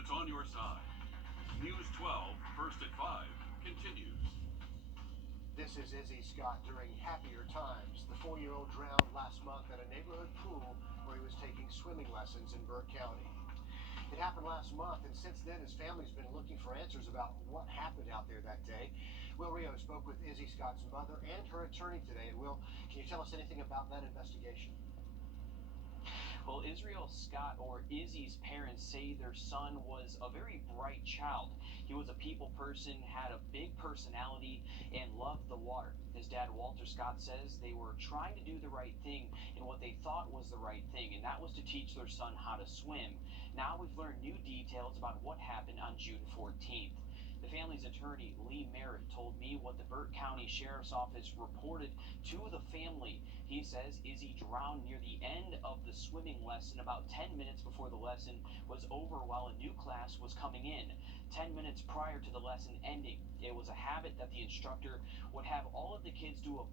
that's on your side. News 12, first at 5, continues. This is Izzy Scott during happier times. The 4-year-old drowned last month at a neighborhood pool where he was taking swimming lessons in Burke County. It happened last month, and since then his family's been looking for answers about what happened out there that day. Wrdw spoke with Izzy Scott's mother and her attorney today. And Will, can you tell us anything about that investigation? Well, Israel Scott, or Izzy's parents, say their son was a very bright child. He was a people person, had a big personality, and loved the water. His dad, Walter Scott, says they were trying to do the right thing and what they thought was the right thing, and that was to teach their son how to swim. Now we've learned new details about what happened on June 14th. The family's attorney, Lee Merritt, told me what the Burke County Sheriff's Office reported to the family. He says Izzy drowned near the end of the swimming lesson about 10 minutes before the lesson was over while a new class was coming in. 10 minutes prior to the lesson ending, it was a habit that the instructor would have all of the kids do a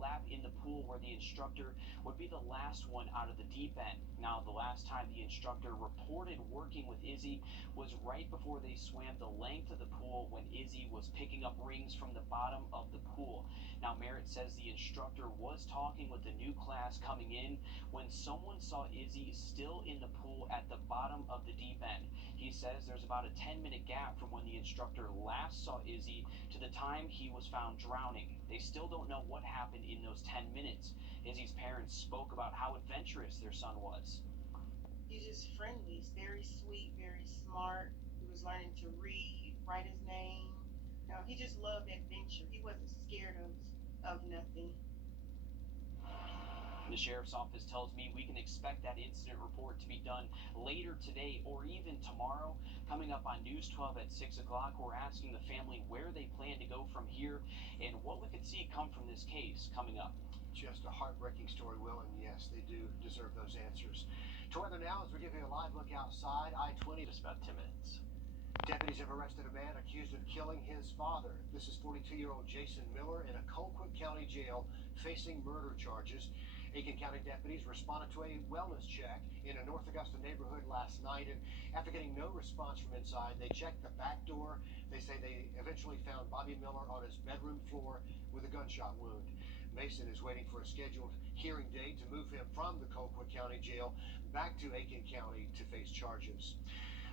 lap in the pool where the instructor would be the last one out of the deep end. Now, the last time the instructor reported working with Izzy was right before they swam the length of the pool when Izzy was picking up rings from the bottom of the pool. Now, Merritt says the instructor was talking with the new class coming in when someone saw Izzy still in the pool at the bottom of the deep end. He says there's about a 10-minute gap from when the instructor last saw Izzy to the time he was found drowning. They still don't know what happened in those 10 minutes. Izzy's parents spoke about how adventurous their son was. He's just friendly. He's very sweet, very smart. He was learning to read, write his name. You know, he just loved adventure. He wasn't scared of nothing. The sheriff's office tells me we can expect that incident report to be done later today or even tomorrow. Coming up on News 12 at 6 o'clock, we're asking the family where they plan to go from here and what we could see come from this case coming up. Just a heartbreaking story, Will, and yes, they do deserve those answers. To weather now as we give you a live look outside I-20. Just about 10 minutes. Deputies have arrested a man accused of killing his father. This is 42-year-old Jason Miller in a Colquitt County jail facing murder charges. Aiken County deputies responded to a wellness check in a North Augusta neighborhood last night, and after getting no response from inside, they checked the back door. They say they eventually found Bobby Miller on his bedroom floor with a gunshot wound. Mason is waiting for a scheduled hearing date to move him from the Colquitt County jail back to Aiken County to face charges.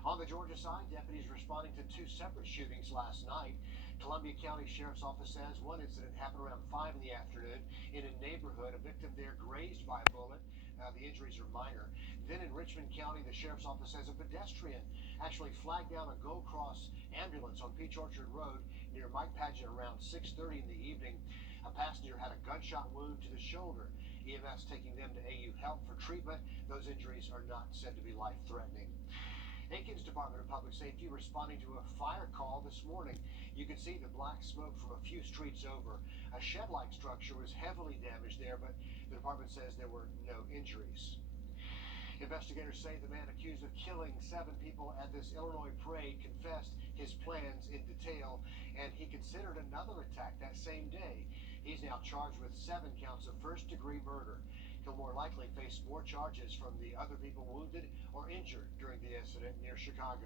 On the Georgia side, deputies responding to two separate shootings last night. Columbia County Sheriff's Office says one incident happened around 5 in the afternoon in a neighborhood. A victim there grazed by a bullet. The injuries are minor. Then in Richmond County, the Sheriff's Office says a pedestrian actually flagged down a Go Cross ambulance on Peach Orchard Road near Mike Paget around 6:30 in the evening. A passenger had a gunshot wound to the shoulder. EMS taking them to AU Health for treatment. Those injuries are not said to be life-threatening. Aiken's Department of Public Safety responding to a fire call this morning. You can see the black smoke from a few streets over. A shed-like structure was heavily damaged there, but the department says there were no injuries. Investigators say the man accused of killing 7 people at this Illinois parade confessed his plans in detail, and he considered another attack that same day. He's now charged with 7 counts of first-degree murder. He'll more likely face more charges from the other people wounded or injured during the incident near Chicago.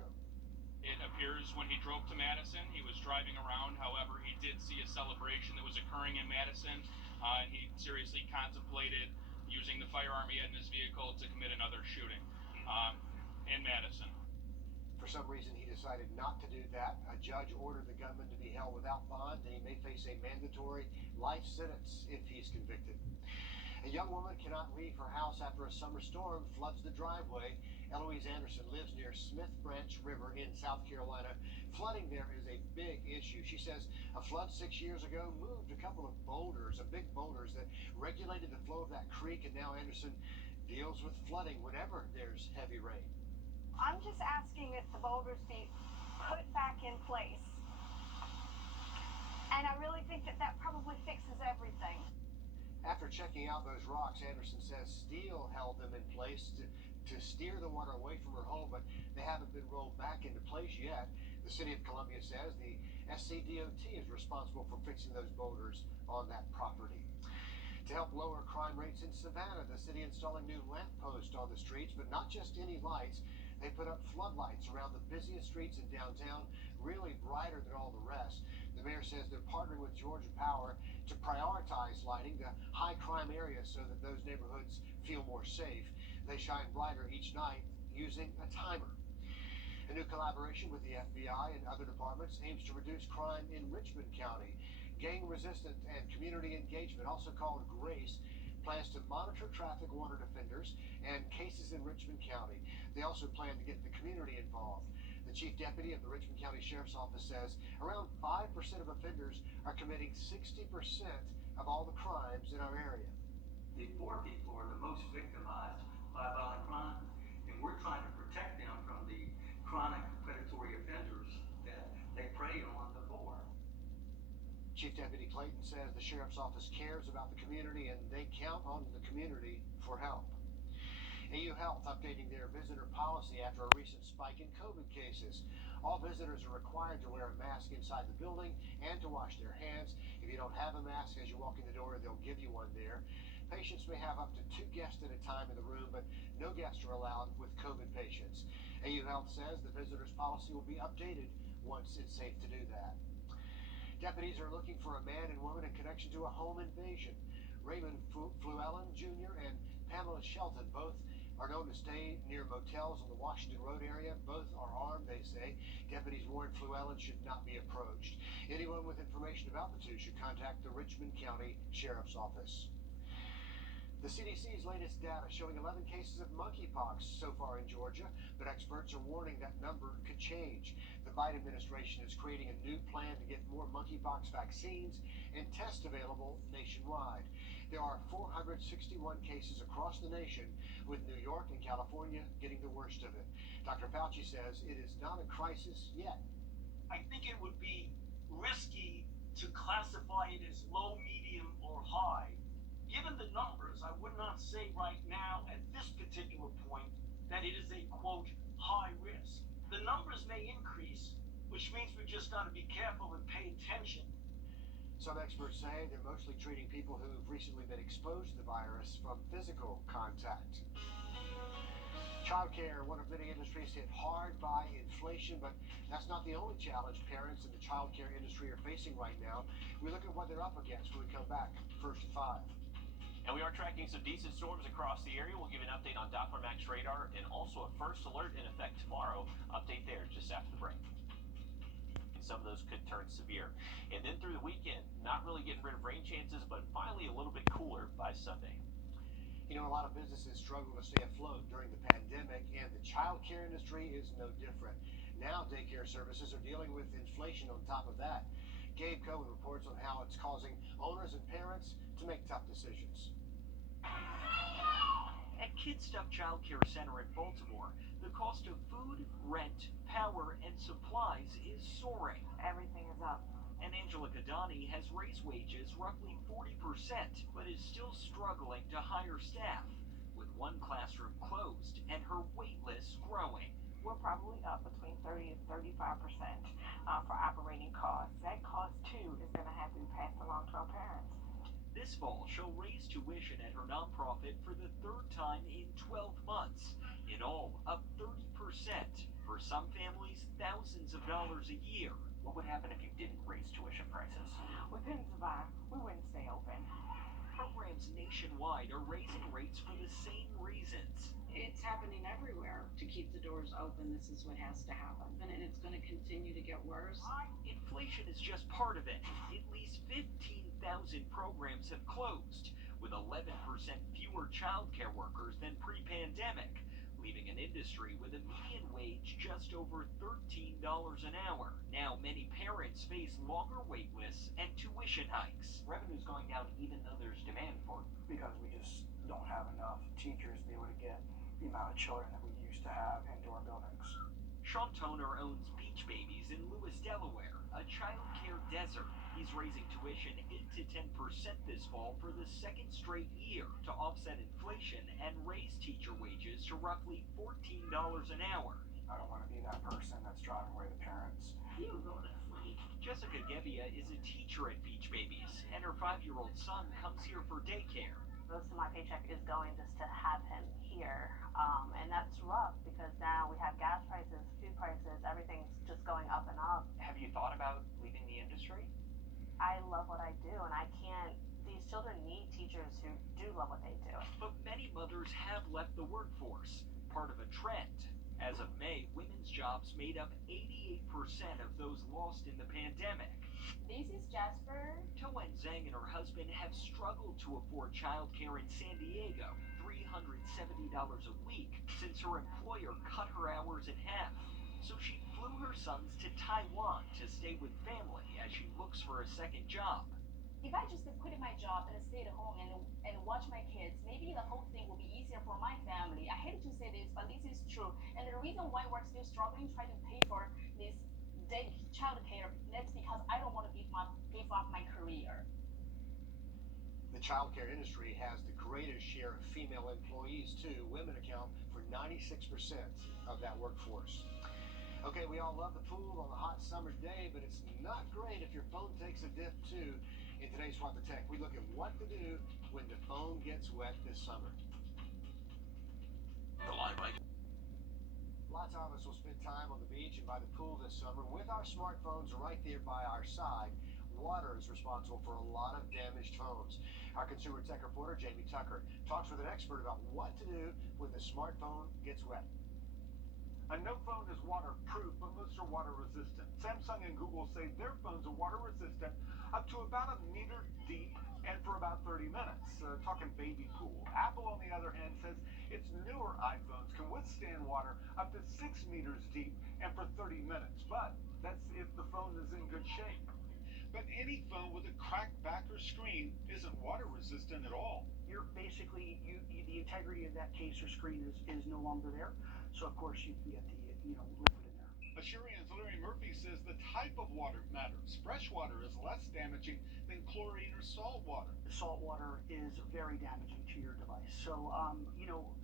It appears when he drove to Madison, he was driving around. However, he did see a celebration that was occurring in Madison, and he seriously contemplated using the firearm he had in his vehicle to commit another shooting in Madison. For some reason, he decided not to do that. A judge ordered the gunman to be held without bond, and he may face a mandatory life sentence if he's convicted. A young woman cannot leave her house after a summer storm floods the driveway. Eloise Anderson lives near Smith Branch River in South Carolina. Flooding there is a big issue. She says a flood 6 years ago moved a couple of boulders, big boulders that regulated the flow of that creek, and now Anderson deals with flooding whenever there's heavy rain. I'm just asking that the boulders be put back in place. And I really think that probably fixes everything. After checking out those rocks, Anderson says steel held them in place to steer the water away from her home, but they haven't been rolled back into place yet. The city of Columbia says the SCDOT is responsible for fixing those boulders on that property. To help lower crime rates in Savannah, the city installing new lamp posts on the streets, but not just any lights. They put up floodlights around the busiest streets in downtown, really brighter than all the rest. The mayor says they're partnering with Georgia Power to prioritize lighting the high crime areas so that those neighborhoods feel more safe. They shine brighter each night using a timer. A new collaboration with the FBI and other departments aims to reduce crime in Richmond County. Gang Resistance and Community Engagement, also called GRACE, plans to monitor traffic warrant offenders and cases in Richmond County. They also plan to get the community involved. The chief deputy of the Richmond County Sheriff's Office says around 5% of offenders are committing 60% of all the crimes in our area. The poor people are the most victimized by violent crime, and we're trying to protect them from the chronic predatory offenders that they prey on the poor. Chief Deputy Clayton says the Sheriff's Office cares about the community and they count on the community for help. AU Health updating their visitor policy after a recent spike in COVID cases. All visitors are required to wear a mask inside the building and to wash their hands. If you don't have a mask as you walk in the door, they'll give you one there. Patients may have up to 2 guests at a time in the room, but no guests are allowed with COVID patients. AU Health says the visitors policy will be updated once it's safe to do that. Deputies are looking for a man and woman in connection to a home invasion. Raymond Fluellen Jr. and Pamela Shelton both are known to stay near motels on the Washington Road area. Both are armed, they say. Deputies warn Fluellen should not be approached. Anyone with information about the two should contact the Richmond County Sheriff's Office. The CDC's latest data showing 11 cases of monkeypox so far in Georgia, but experts are warning that number could change. The Biden administration is creating a new plan to get more monkeypox vaccines and tests available nationwide. There are 461 cases across the nation, with New York and California getting the worst of it. Dr. Fauci says it is not a crisis yet. I think it would be risky to classify it as low, medium, or high. Given the numbers, I would not say right now at this particular point that it is a, quote, high risk. The numbers may increase, which means we just got to be careful and pay attention. Some experts say they're mostly treating people who've recently been exposed to the virus from physical contact. Childcare, one of many industries hit hard by inflation, but that's not the only challenge parents in the childcare industry are facing right now. We look at what they're up against when we come back, first at 5. And we are tracking some decent storms across the area. We'll give you an update on Doppler Max radar and also a first alert in effect tomorrow. Update there just after the break. And some of those could turn severe. And then through the weekend, not really getting rid of rain chances, but finally a little bit cooler by Sunday. You know, a lot of businesses struggle to stay afloat during the pandemic, and the child care industry is no different. Now daycare services are dealing with inflation on top of that. Gabe Cohen reports on how it's causing owners and parents to make tough decisions. At Kid Stuff Child Care Center in Baltimore, the cost of food, rent, power, and supplies is soaring. Everything is up. And Angela Gadani has raised wages roughly 40%, but is still struggling to hire staff, with one classroom closed and her wait list growing. We're probably up between 30 and 35% for operating costs. That cost, too, is going to have to be passed along to our parents. This fall, she'll raise tuition at her nonprofit for the third time in 12 months. In all, up 30%. For some families, thousands of dollars a year. What would happen if you didn't raise tuition prices? We couldn't survive. We wouldn't stay open. Programs nationwide are raising rates for the same reasons. It's happening everywhere. To keep the doors open, this is what has to happen. And it's going to continue to get worse. Inflation is just part of it. At least 15,000 programs have closed, with 11% fewer childcare workers than pre-pandemic, leaving an industry with a median wage just over $13 an hour. Now many parents face longer wait lists and tuition hikes. Revenue's going down even though there's demand for it. Because we just don't have enough teachers to be able to get the amount of children that we used to have into our buildings. Sean Toner owns Beach Babies in Lewis, Delaware, a child care desert. He's raising tuition 8 to 10% this fall for the second straight year to offset inflation and raise teacher wages to roughly $14 an hour. I don't want to be that person that's driving away the parents. You go to sleep. Jessica Gebbia is a teacher at Beach Babies, and her 5-year-old son comes here for daycare. Most of my paycheck is going just to have him here, and that's rough because now we have I love what I do, and I can't. These children need teachers who do love what they do. But many mothers have left the workforce, part of a trend. As of May, women's jobs made up 88% of those lost in the pandemic. This is Jasper. Toen Zhang and her husband have struggled to afford childcare in San Diego, $370 a week, since her employer cut her hours in half. So she flew her sons to Taiwan to stay with family as she looks for a second job. If I just quit my job and stay at home and watch my kids, maybe the whole thing will be easier for my family. I hate to say this, but this is true. And the reason why we're still struggling trying to pay for this day child care, that's because I don't want to give up my career. The child care industry has the greatest share of female employees too. Women account for 96% of that workforce. Okay, we all love the pool on a hot summer day, but it's not great if your phone takes a dip too. In today's What the Tech, we look at what to do when the phone gets wet this summer. Lots of us will spend time on the beach and by the pool this summer with our smartphones right there by our side. Water is responsible for a lot of damaged phones. Our consumer tech reporter, Jamie Tucker, talks with an expert about what to do when the smartphone gets wet. No phone is waterproof, but most are water resistant. Samsung and Google say their phones are water resistant up to about a meter deep and for about 30 minutes. Talking baby pool. Apple, on the other hand, says its newer iPhones can withstand water up to 6 meters deep and for 30 minutes. But that's if the phone is in good shape. But any phone with a cracked back or screen isn't water resistant at all. You're basically, the integrity of that case or screen is no longer there. So of course you can get the liquid in there. Assyrian's Larry Murphy says the type of water matters. Fresh water is less damaging than chlorine or salt water. Salt water is very damaging to your device. So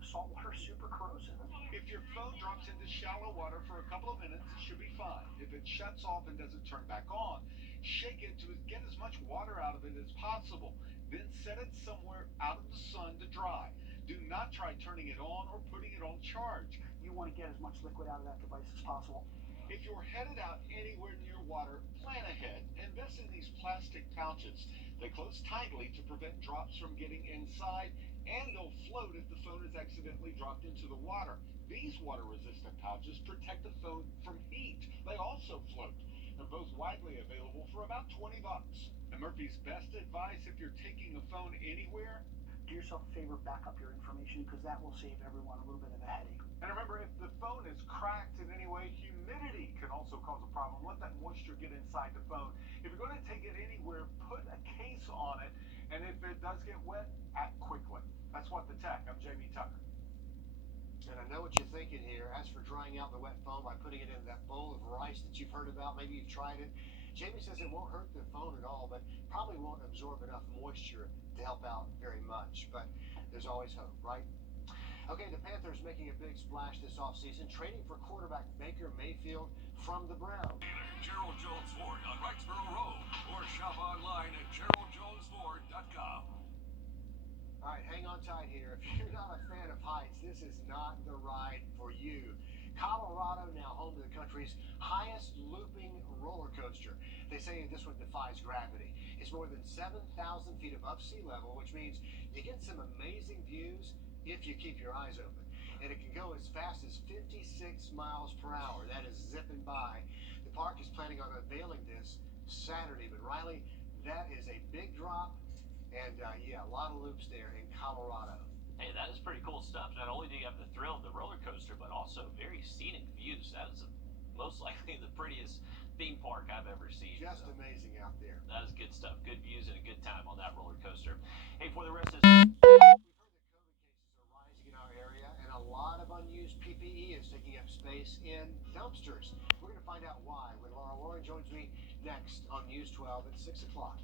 salt water is super corrosive. If your phone drops into shallow water for a couple of minutes, it should be fine. If it shuts off and doesn't turn back on, shake it to get as much water out of it as possible. Then set it somewhere out of the sun to dry. Do not try turning it on or putting it on charge. You want to get as much liquid out of that device as possible. If you're headed out anywhere near water, plan ahead. Invest in these plastic pouches. They close tightly to prevent drops from getting inside, and they'll float if the phone is accidentally dropped into the water. These water-resistant pouches protect the phone from heat. They also float. They're both widely available for about $20. And Murphy's best advice if you're taking a phone anywhere, do yourself a favor, back up your information, because that will save everyone a little bit of a headache. And remember, if the phone is cracked in any way, humidity can also cause a problem. Let that moisture get inside the phone. If you're going to take it anywhere, put a case on it, and if it does get wet, act quickly. That's What the Tech. I'm Jamie Tucker. And I know what you're thinking here. As for drying out the wet phone by putting it in that bowl of rice that you've heard about, maybe you've tried it. Jamie says it won't hurt the phone at all, but probably won't absorb enough moisture to help out very much. But there's always hope, right? Okay, the Panthers making a big splash this offseason, trading for quarterback Baker Mayfield from the Browns. Gerald Jones Ford on Wrightsboro Road, or shop online at GeraldJonesFord.com. All right, hang on tight here. If you're not a fan of heights, this is not the ride for you. Colorado, now home to the country's highest looping roller coaster. They say this one defies gravity. It's more than 7,000 feet above sea level, which means you get some amazing views if you keep your eyes open. And it can go as fast as 56 miles per hour. That is zipping by. The park is planning on unveiling this Saturday. But Riley, that is a big drop. And a lot of loops there in Colorado. Hey, that is pretty cool stuff. Not only do you have the thrill of the roller coaster, but also very scenic views. That is most likely the prettiest theme park I've ever seen. Just amazing out there. That is good stuff. Good views and a good time on that roller coaster. Hey, for the rest of we've heard that COVID cases are rising in our area, and a lot of unused PPE is taking up space in dumpsters. We're going to find out why when Lauren joins me next on News 12 at 6 o'clock.